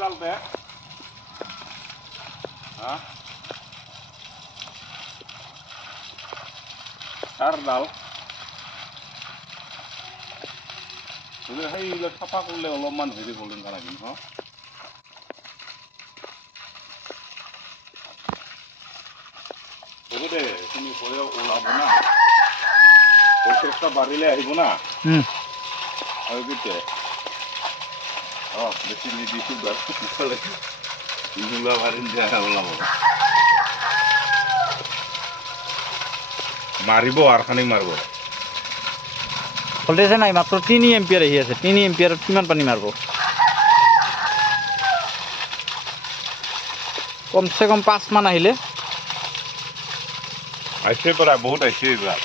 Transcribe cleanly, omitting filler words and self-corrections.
ডাল দে হ্যাঁ চাৰ ডাল সেইবিলাক চাফা কৰিলে অলপমান হেৰি কৰিম কাৰণে ন হ'ব দে তুমি কলে ওলাব না প্ৰচেষ্টা বাঢ়িলে আহিব না আৰু কেতিয়া বেছি নিদিছোঁ নোলোৱা পাৰিম দিয়া ওলাব মাৰিব আৰু খানি মাৰিব ভল্টেজে নাই মাত্ৰ 3 এম্পিয়াৰ আহি আছে 3 এম্পিয়াৰত কিমান পানী মাৰিব কমচে কম 5 মান আহিলে আহিছে পৰা বহুত আহিছে এইবাৰ